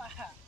aja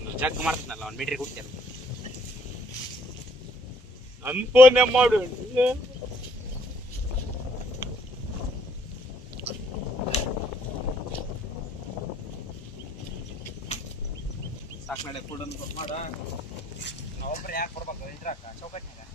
ಅವನು ಜಗ್ ಮಾಡ್ತಾನಲ್ಲ, ಒಂದು ಮೀಟ್ರಿಗೆ ಹುಟ್ಟ್ಯಾನ ನನ್ ಫೋನ್ ಮಾಡು. ಸಾಕು ನಡೆ ಅನ್ಕೊಂಡು ಮಾಡ. ನಾವೊಬ್ಬರು ಯಾಕೆ ಕೊಡ್ಬೇಕು ಇದ್ರಾಕ? ಚೌಕಟ್ನಾಗ